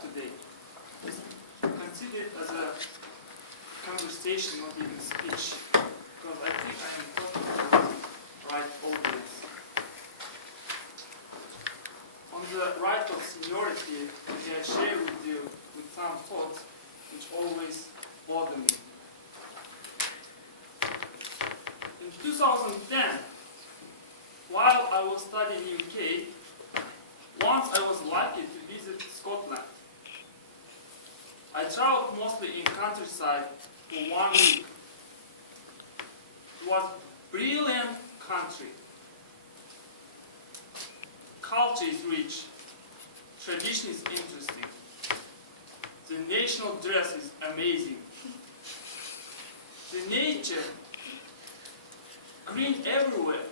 today is considered as a conversation, not even speech, because I think I am talking to the right audience. On the right of seniority, I share with you with some thoughts which always bother me. In 2010, while I was studying in UK, once I was lucky to visit Scotland. I traveled mostly in countryside for 1 week. It was a brilliant country. Culture is rich. Tradition is interesting. The national dress is amazing. The nature, green everywhere.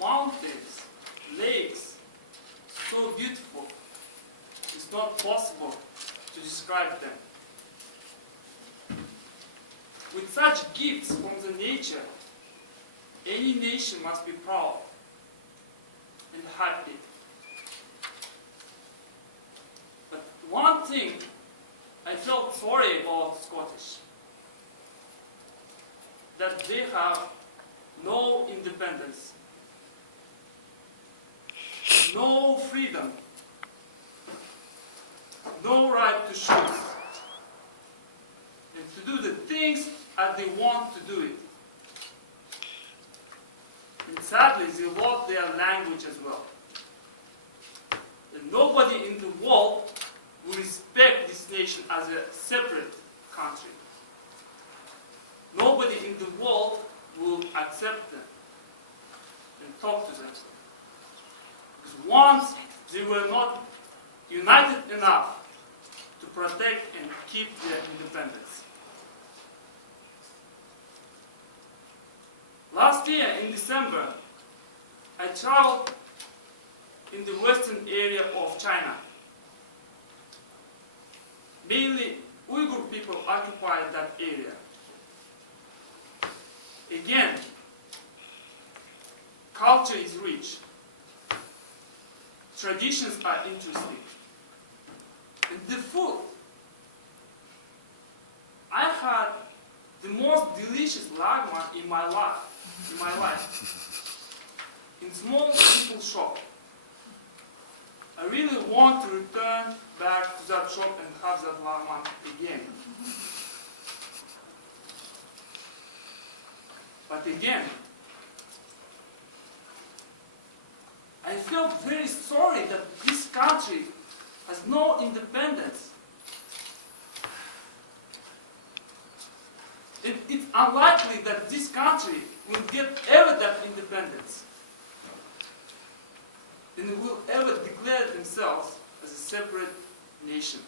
Mountains, lakes, so beautiful. It's not possible to describe them. With such gifts from the nature, any nation must be proud and happy. But one thing I felt sorry about Scottish, that they have no independence, no freedom, no right to choose, and to do the things as they want to do it. And sadly, they lost their language as well. And nobody in the world will respect this nation as a separate country. Nobody in the world will accept them and talk to them. Because once they were not united enough to protect and keep their independence. Last year in December, I traveled in the western area of China. Mainly Uyghur people occupied that area. Again, culture is rich. Traditions are interesting. And the food. I had the most delicious lagman in my life. In small simple shop. I really want to return back to that shop and have that lagman again. But again, I felt very sorry that this country has no independence. It's unlikely that this country will get ever that independence and will ever declare themselves as a separate nation.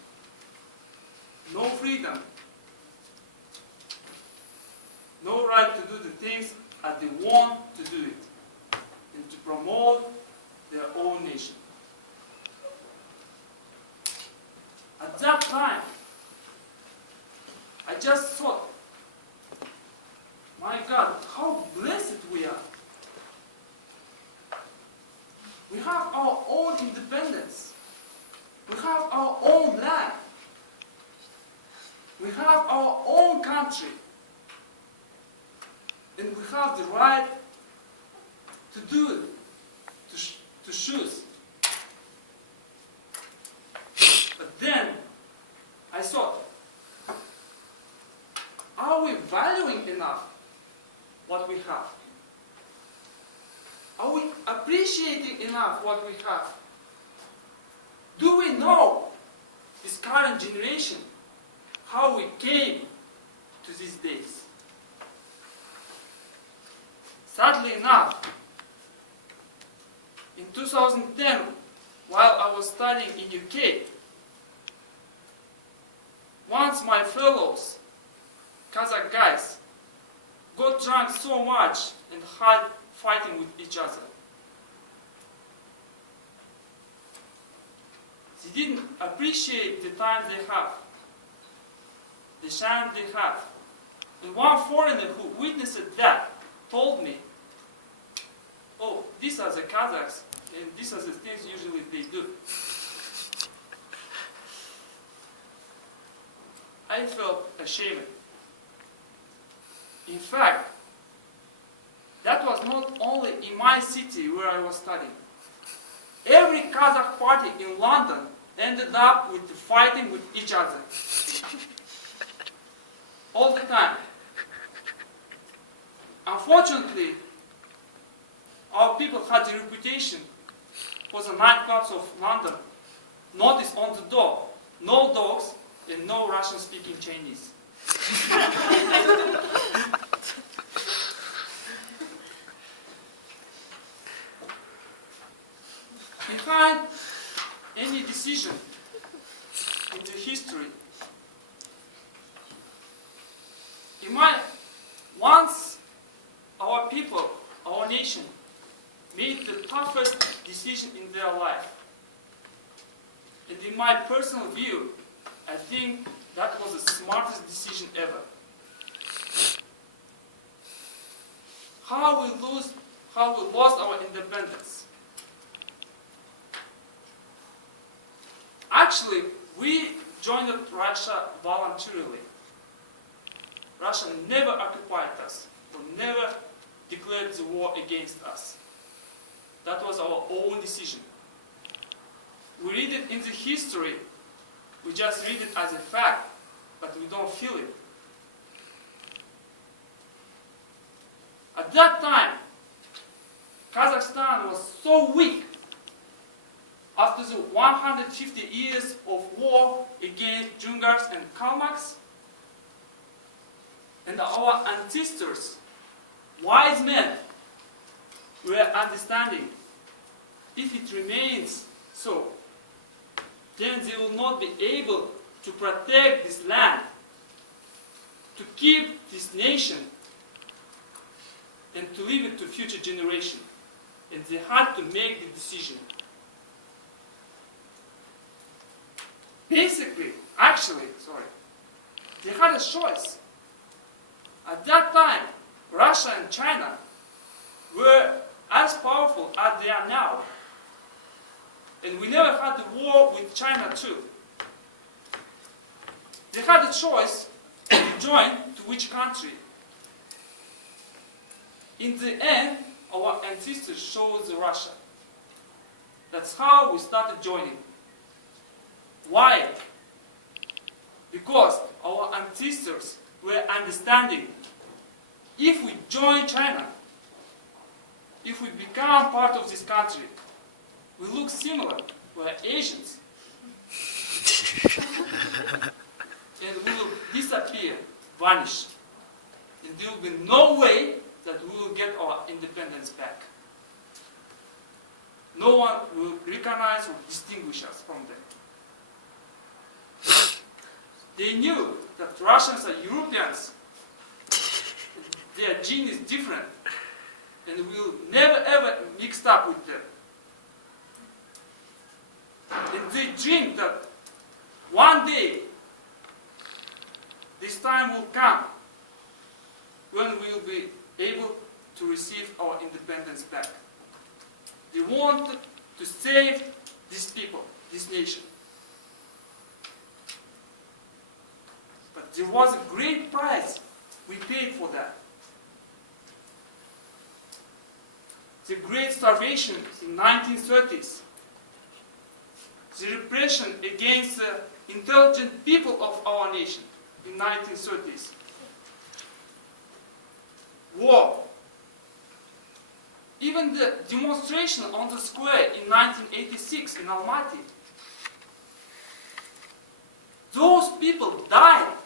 No freedom, no right to do the things as they want to do it, and to promote their own nation. At that time, I just thought, my God, how blessed we are. We have our own independence. We have our own land. We have our own country. And we have the right to do it, to choose. But then, I thought, are we valuing enough what we have? Are we appreciating enough what we have? Do we know, this current generation, how we came to these days? Sadly enough, in 2010, while I was studying in UK, once my fellows, Kazakh guys, got drunk so much and had fighting with each other. They didn't appreciate the time they have, the chance they have. And one foreigner who witnessed that told me, oh, these are the Kazakhs, and these are the things usually they do. I felt ashamed. In fact, that was not only in my city where I was studying. Every Kazakh party in London ended up with fighting with each other. All the time. Unfortunately, our people had the reputation for the nightclubs of London. Notice on the door, no dogs and no Russian-speaking Chinese. Behind any decision in the history, once our people, our nation, made the toughest decision in their life. And in my personal view, I think that was the smartest decision ever. How we lost our independence. Actually, we joined Russia voluntarily. Russia never occupied us, or never declared the war against us. That was our own decision. We read it in the history, we just read it as a fact, but we don't feel it. At that time, Kazakhstan was so weak after the 150 years of war against Dzungars and Kalmyks, and our ancestors, wise men, were understanding, if it remains so, then they will not be able to protect this land, to keep this nation, and to leave it to future generations. And they had to make the decision. Basically, they had a choice. At that time, Russia and China were as powerful as they are now. And we never had a war with China too. They had a choice to join to which country. In the end, our ancestors chose Russia. That's how we started joining. Why? Because our ancestors were understanding, if we join China, if we become part of this country, we look similar, we are Asians. And we will disappear, vanish. And there will be no way that we will get our independence back. No one will recognize or distinguish us from them. They knew that Russians are Europeans. Their gene is different. And we will never ever mix up with them. And they dreamed that one day this time will come when we will be able to receive our independence back. They wanted to save these people, this nation. But there was a great price we paid for that. The great starvation in the 1930s. The repression against the intelligent people of our nation in the 1930s. War. Even the demonstration on the square in 1986 in Almaty. Those people died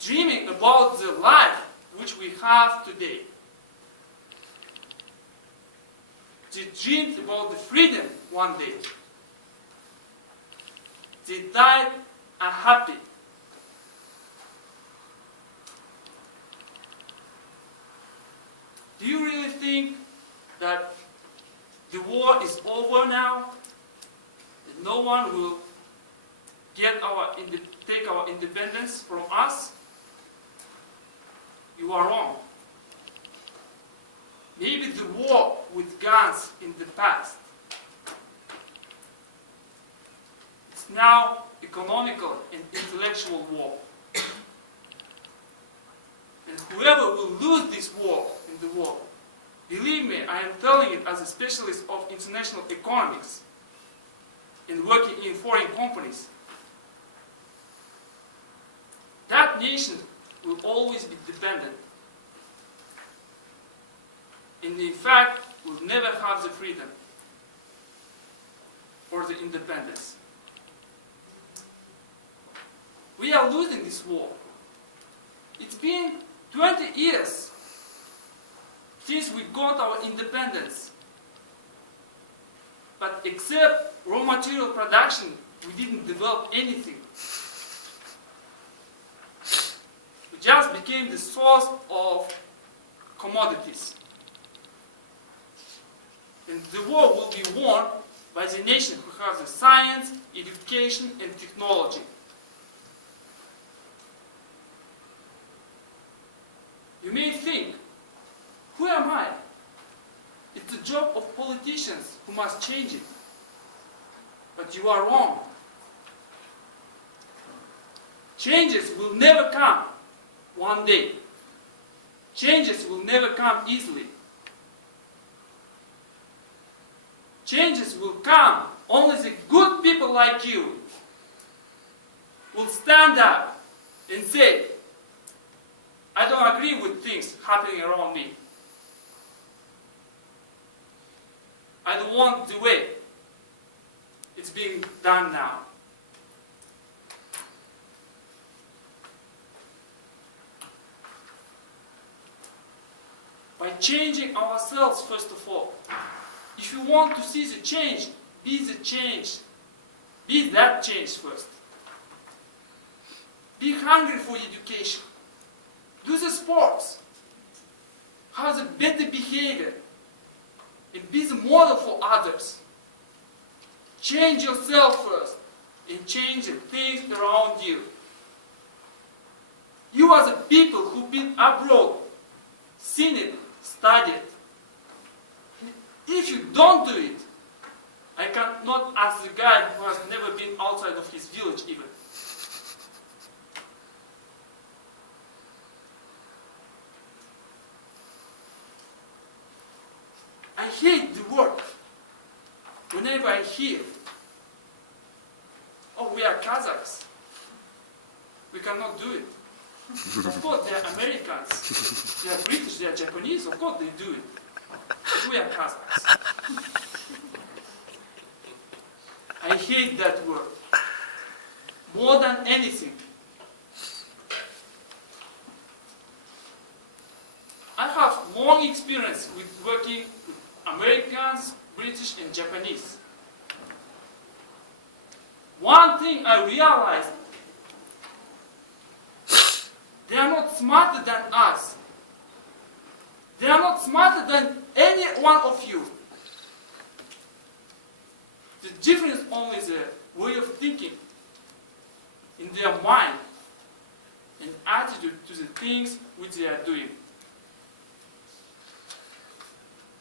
dreaming about the life which we have today. They dreamed about the freedom one day. They died unhappy. Do you really think that the war is over now? That no one will take our independence from us? You are wrong. Maybe the war with guns in the past. It's now economical and intellectual war. And whoever will lose this war in the world, believe me, I am telling it as a specialist of international economics and working in foreign companies, that nation will always be dependent. And in fact, will never have the freedom or the independence. We are losing this war. It's been 20 years since we got our independence. But except raw material production, we didn't develop anything. We just became the source of commodities. And the war will be won by the nation who has the science, education, and technology. You may think, who am I? It's the job of politicians who must change it. But you are wrong. Changes will never come one day. Changes will never come easily. Changes will come only the good people like you will stand up and say, I don't agree with things happening around me. I don't want the way it's being done now. By changing ourselves, first of all. If you want to see the change, be the change. Be that change first. Be hungry for education. Do the sports. Have the better behavior. And be the model for others. Change yourself first. And change the things around you. You are the people who've been abroad, seen it, studied. If you don't do it, I cannot ask the guy who has never been outside of his village even. I hate the word. Whenever I hear, oh, we are Kazakhs. We cannot do it. Of course, they are Americans. They are British, they are Japanese. Of course, they do it. We are Kazakhs. I hate that word. More than anything. I have long experience with working with Americans, British, and Japanese. One thing I realized, they are not smarter than us. They are not smarter than any one of you. The difference only is the way of thinking in their mind and attitude to the things which they are doing.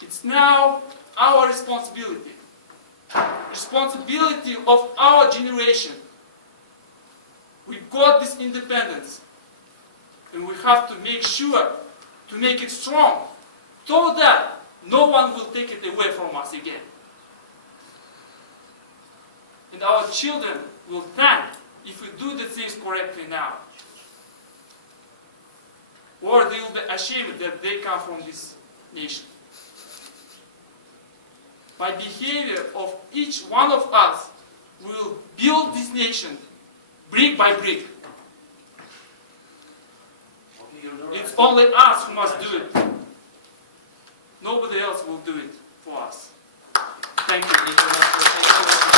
It's now our responsibility of our generation. We got this independence, and we have to make sure to make it strong, so that no one will take it away from us again. And our children will thank if we do the things correctly now. Or they will be ashamed that they come from this nation. By behavior of each one of us, we will build this nation brick by brick. It's only us who must do it. Nobody else will do it for us. Thank you.